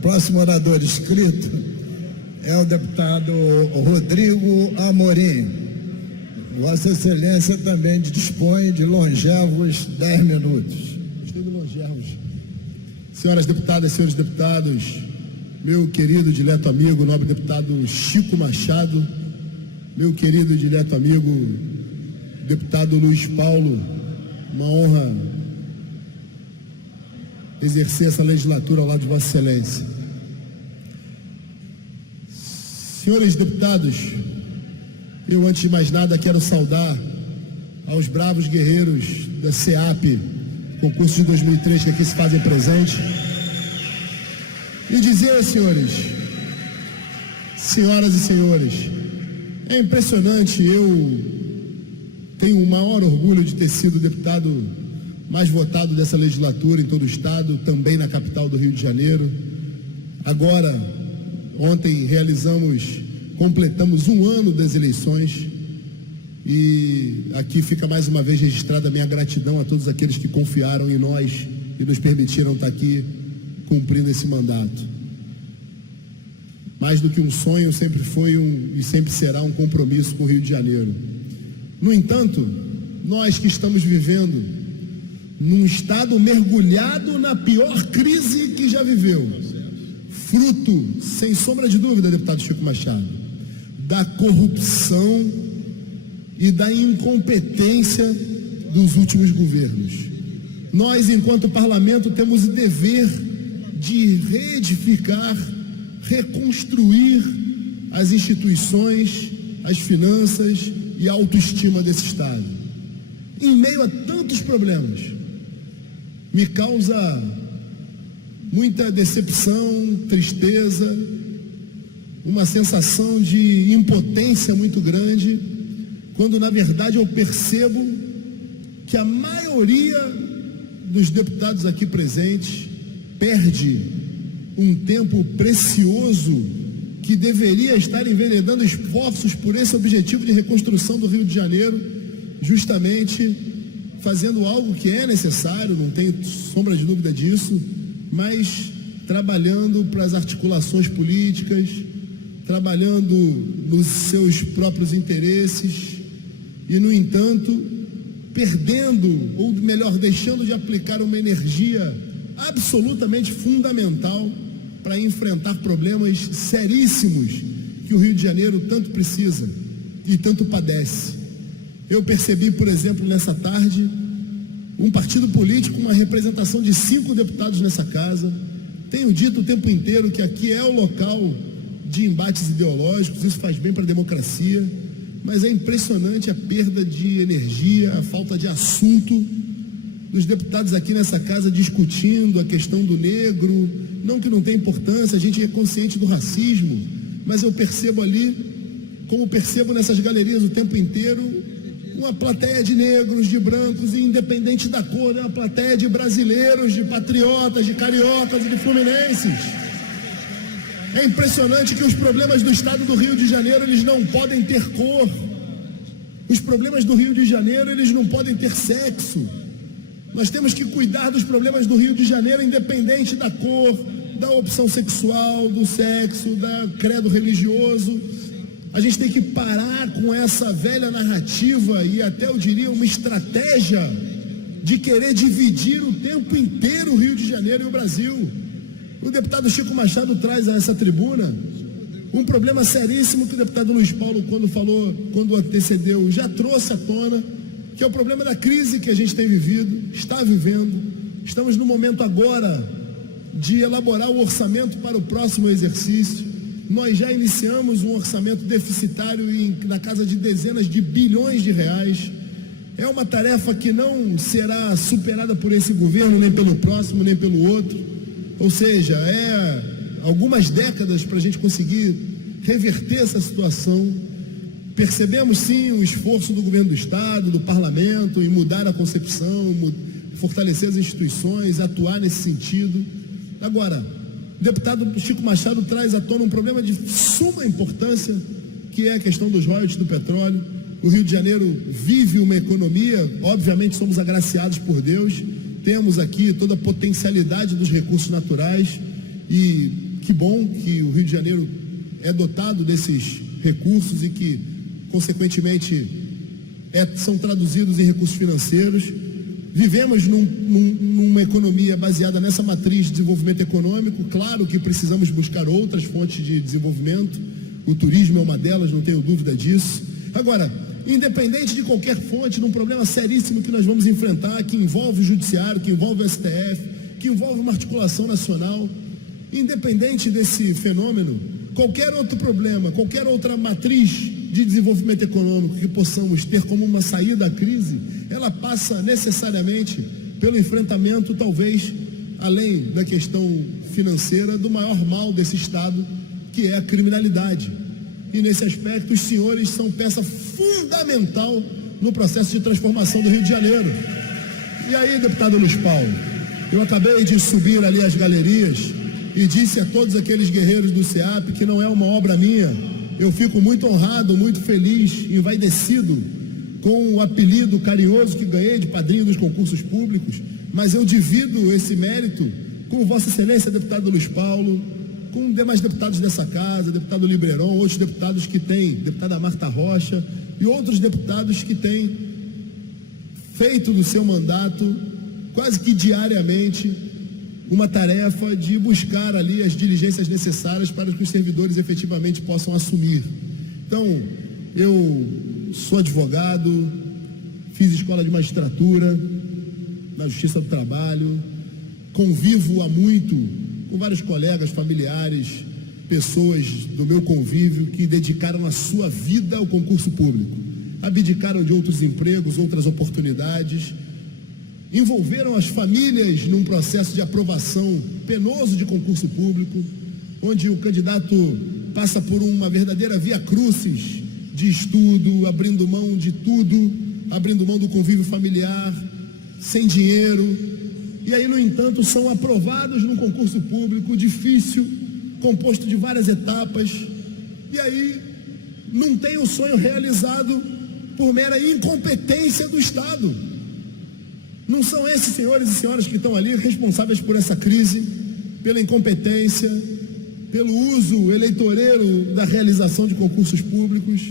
Próximo orador inscrito é o deputado Rodrigo Amorim. Vossa Excelência também dispõe de longevos 10 minutos. Gostei do longevos. Senhoras deputadas, senhores deputados, meu querido dileto amigo, nobre deputado Chico Machado, meu querido dileto amigo, deputado Luiz Paulo, uma honra exercer essa legislatura ao lado de Vossa Excelência. Senhores deputados, eu antes de mais nada quero saudar aos bravos guerreiros da SEAP, concurso de 2003 que aqui se fazem presente, e dizer, senhoras e senhores, é impressionante, eu tenho o maior orgulho de ter sido o deputado mais votado dessa legislatura em todo o estado, também na capital do Rio de Janeiro. Agora, ontem completamos 1 ano das eleições e aqui fica mais uma vez registrada a minha gratidão a todos aqueles que confiaram em nós e nos permitiram estar aqui cumprindo esse mandato. Mais do que um sonho, sempre foi e sempre será um compromisso com o Rio de Janeiro. No entanto, nós que estamos vivendo num estado mergulhado na pior crise que já viveu, fruto, sem sombra de dúvida, deputado Chico Machado, da corrupção e da incompetência dos últimos governos. Nós, enquanto parlamento, temos o dever de reedificar, reconstruir as instituições, as finanças e a autoestima desse estado. Em meio a tantos problemas, me causa muita decepção, tristeza, uma sensação de impotência muito grande, quando na verdade eu percebo que a maioria dos deputados aqui presentes perde um tempo precioso que deveria estar enveredando esforços por esse objetivo de reconstrução do Rio de Janeiro, justamente fazendo algo que é necessário, não tenho sombra de dúvida disso, mas trabalhando para as articulações políticas, trabalhando nos seus próprios interesses e, no entanto, perdendo, ou melhor, deixando de aplicar uma energia absolutamente fundamental para enfrentar problemas seríssimos que o Rio de Janeiro tanto precisa e tanto padece. Eu percebi, por exemplo, nessa tarde, um partido político, uma representação de 5 deputados nessa casa. Tenho dito o tempo inteiro que aqui é o local de embates ideológicos, isso faz bem para a democracia, mas é impressionante a perda de energia, a falta de assunto dos deputados aqui nessa casa discutindo a questão do negro. Não que não tenha importância, a gente é consciente do racismo, mas eu percebo ali, como percebo nessas galerias o tempo inteiro, uma plateia de negros, de brancos, e independente da cor, uma plateia de brasileiros, de patriotas, de cariocas e de fluminenses. É impressionante que os problemas do estado do Rio de Janeiro, eles não podem ter cor. Os problemas do Rio de Janeiro, eles não podem ter sexo. Nós temos que cuidar dos problemas do Rio de Janeiro, independente da cor, da opção sexual, do sexo, do credo religioso. A gente tem que parar com essa velha narrativa e até eu diria uma estratégia de querer dividir o tempo inteiro o Rio de Janeiro e o Brasil. O deputado Chico Machado traz a essa tribuna um problema seríssimo que o deputado Luiz Paulo, quando antecedeu, já trouxe à tona, que é o problema da crise que a gente tem vivido, está vivendo. Estamos no momento agora de elaborar o orçamento para o próximo exercício. Nós já iniciamos um orçamento deficitário na casa de dezenas de bilhões de reais. É uma tarefa que não será superada por esse governo, nem pelo próximo, nem pelo outro. Ou seja, é algumas décadas para a gente conseguir reverter essa situação. Percebemos sim o esforço do governo do estado, do parlamento, em mudar a concepção, fortalecer as instituições, atuar nesse sentido. Agora, o deputado Chico Machado traz à tona um problema de suma importância, que é a questão dos royalties do petróleo. O Rio de Janeiro vive uma economia, obviamente somos agraciados por Deus, temos aqui toda a potencialidade dos recursos naturais e que bom que o Rio de Janeiro é dotado desses recursos e que, consequentemente, são traduzidos em recursos financeiros. Vivemos numa economia baseada nessa matriz de desenvolvimento econômico. Claro que precisamos buscar outras fontes de desenvolvimento. O turismo é uma delas, não tenho dúvida disso. Agora, independente de qualquer fonte, num problema seríssimo que nós vamos enfrentar, que envolve o judiciário, que envolve o STF, que envolve uma articulação nacional, independente desse fenômeno, qualquer outro problema, qualquer outra matriz de desenvolvimento econômico que possamos ter como uma saída à crise, ela passa necessariamente pelo enfrentamento, talvez, além da questão financeira, do maior mal desse Estado, que é a criminalidade. E nesse aspecto, os senhores são peça fundamental no processo de transformação do Rio de Janeiro. E aí, deputado Luiz Paulo, eu acabei de subir ali as galerias e disse a todos aqueles guerreiros do SEAP que não é uma obra minha. Eu fico muito honrado, muito feliz, envaidecido com o apelido carinhoso que ganhei de padrinho dos concursos públicos, mas eu divido esse mérito com Vossa Excelência, deputado Luiz Paulo, com demais deputados dessa casa, deputado Libreron, outros deputados que têm, deputada Marta Rocha e outros deputados que têm feito do seu mandato, quase que diariamente, uma tarefa de buscar ali as diligências necessárias para que os servidores efetivamente possam assumir. Então, eu sou advogado, fiz escola de magistratura na Justiça do Trabalho, convivo há muito com vários colegas, familiares, pessoas do meu convívio que dedicaram a sua vida ao concurso público, abdicaram de outros empregos, outras oportunidades, envolveram as famílias num processo de aprovação penoso de concurso público, onde o candidato passa por uma verdadeira via crucis de estudo, abrindo mão de tudo, abrindo mão do convívio familiar, sem dinheiro, e aí, no entanto, são aprovados num concurso público difícil, composto de várias etapas, e aí não tem o sonho realizado por mera incompetência do Estado. Não são esses senhores e senhoras que estão ali responsáveis por essa crise, pela incompetência, pelo uso eleitoreiro da realização de concursos públicos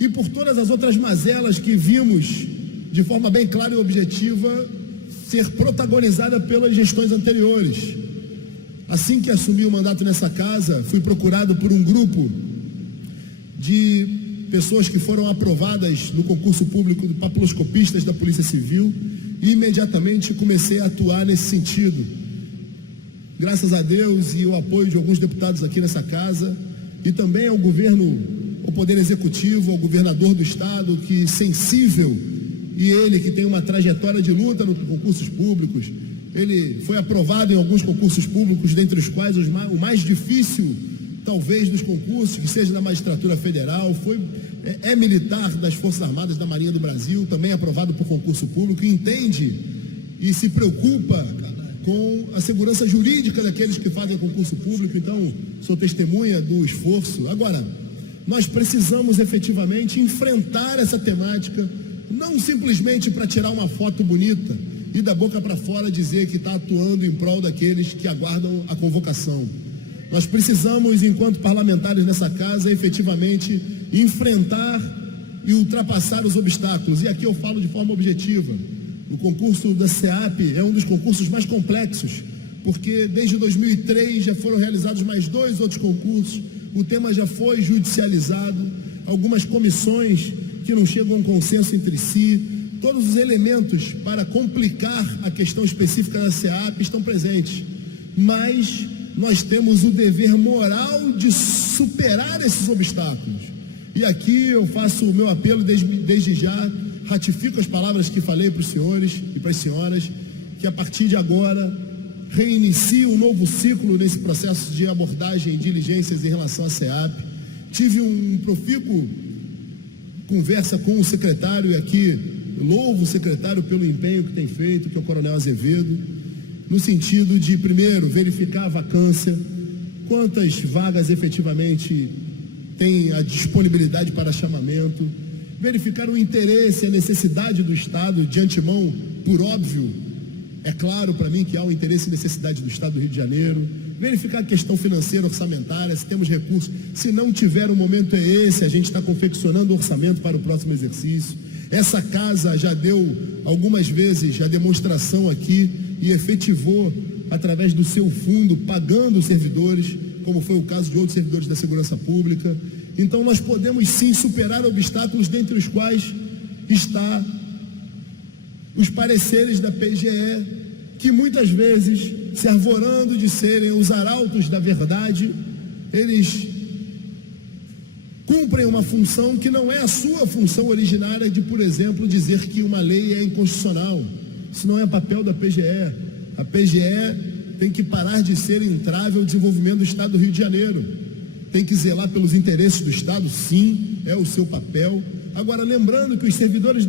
e por todas as outras mazelas que vimos de forma bem clara e objetiva ser protagonizada pelas gestões anteriores. Assim que assumi o mandato nessa casa, fui procurado por um grupo de pessoas que foram aprovadas no concurso público de papiloscopistas da Polícia Civil e imediatamente comecei a atuar nesse sentido. Graças a Deus e o apoio de alguns deputados aqui nessa casa e também ao governo, ao Poder Executivo, ao governador do Estado, que sensível, e ele que tem uma trajetória de luta nos concursos públicos, ele foi aprovado em alguns concursos públicos, dentre os quais o mais difícil, talvez, dos concursos, que seja da magistratura federal, é militar das Forças Armadas da Marinha do Brasil, também aprovado por concurso público, e entende e se preocupa com a segurança jurídica daqueles que fazem concurso público. Então, sou testemunha do esforço. Agora, nós precisamos efetivamente enfrentar essa temática, não simplesmente para tirar uma foto bonita e da boca para fora dizer que está atuando em prol daqueles que aguardam a convocação. Nós precisamos, enquanto parlamentares nessa casa, efetivamente enfrentar e ultrapassar os obstáculos. E aqui eu falo de forma objetiva. O concurso da SEAP é um dos concursos mais complexos, porque desde 2003 já foram realizados mais 2 outros concursos, o tema já foi judicializado, algumas comissões que não chegam a um consenso entre si, todos os elementos para complicar a questão específica da SEAP estão presentes, mas nós temos o dever moral de superar esses obstáculos. E aqui eu faço o meu apelo desde já, ratifico as palavras que falei para os senhores e para as senhoras, que a partir de agora reinicie um novo ciclo nesse processo de abordagem e diligências em relação à SEAP. Tive um profícuo conversa com o secretário, e aqui louvo o secretário pelo empenho que tem feito, que é o Coronel Azevedo, no sentido de, primeiro, verificar a vacância, quantas vagas efetivamente tem a disponibilidade para chamamento, verificar o interesse e a necessidade do Estado de antemão, por óbvio, é claro para mim que há o interesse e necessidade do Estado do Rio de Janeiro, verificar a questão financeira, orçamentária, se temos recursos. Se não tiver, o momento é esse, a gente está confeccionando o orçamento para o próximo exercício. Essa casa já deu algumas vezes a demonstração aqui e efetivou através do seu fundo, pagando os servidores, como foi o caso de outros servidores da segurança pública. Então nós podemos sim superar obstáculos, dentre os quais está os pareceres da PGE, que muitas vezes, se arvorando de serem os arautos da verdade, eles cumprem uma função que não é a sua função originária de, por exemplo, dizer que uma lei é inconstitucional. Isso não é papel da PGE. A PGE tem que parar de ser entrave ao desenvolvimento do Estado do Rio de Janeiro. Tem que zelar pelos interesses do Estado, sim, é o seu papel. Agora, lembrando que os servidores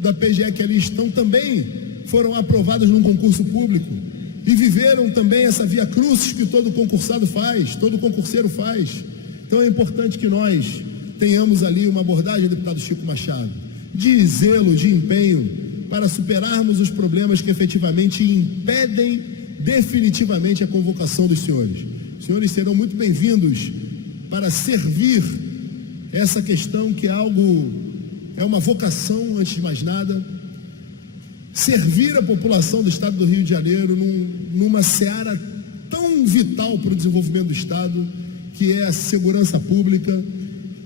da PGE que ali estão também foram aprovados num concurso público e viveram também essa via crucis que todo concursado faz, todo concurseiro faz. Então é importante que nós tenhamos ali uma abordagem, deputado Chico Machado, de zelo, de empenho, para superarmos os problemas que efetivamente impedem definitivamente a convocação dos senhores. Os senhores serão muito bem-vindos para servir essa questão que é uma vocação, antes de mais nada, servir a população do Estado do Rio de Janeiro numa seara tão vital para o desenvolvimento do Estado, que é a segurança pública,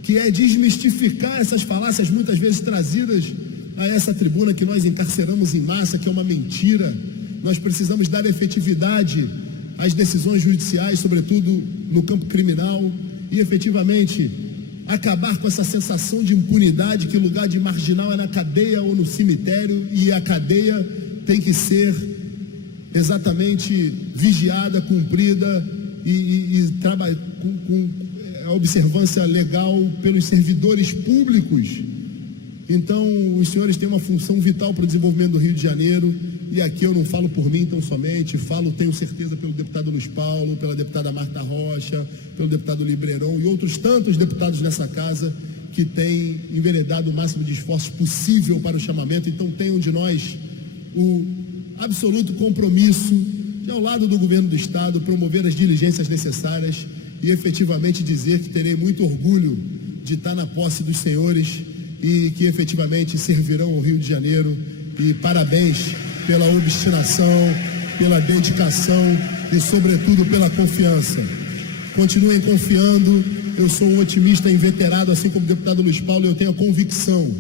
que é desmistificar essas falácias muitas vezes trazidas a essa tribuna, que nós encarceramos em massa, que é uma mentira. Nós precisamos dar efetividade às decisões judiciais, sobretudo no campo criminal, e efetivamente acabar com essa sensação de impunidade, que o lugar de marginal é na cadeia ou no cemitério, e a cadeia tem que ser exatamente vigiada, cumprida e trabalhar com a observância legal pelos servidores públicos. Então, os senhores têm uma função vital para o desenvolvimento do Rio de Janeiro, e aqui eu não falo por mim tão somente, tenho certeza, pelo deputado Luiz Paulo, pela deputada Marta Rocha, pelo deputado Libreron e outros tantos deputados nessa casa que têm enveredado o máximo de esforço possível para o chamamento. Então, tenham de nós o absoluto compromisso de, ao lado do governo do Estado, promover as diligências necessárias e efetivamente dizer que terei muito orgulho de estar na posse dos senhores e que efetivamente servirão ao Rio de Janeiro. E parabéns pela obstinação, pela dedicação e, sobretudo, pela confiança. Continuem confiando. Eu sou um otimista inveterado, assim como o deputado Luiz Paulo, e eu tenho a convicção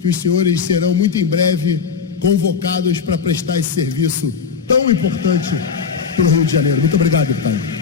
que os senhores serão muito em breve convocados para prestar esse serviço tão importante para o Rio de Janeiro. Muito obrigado, deputado.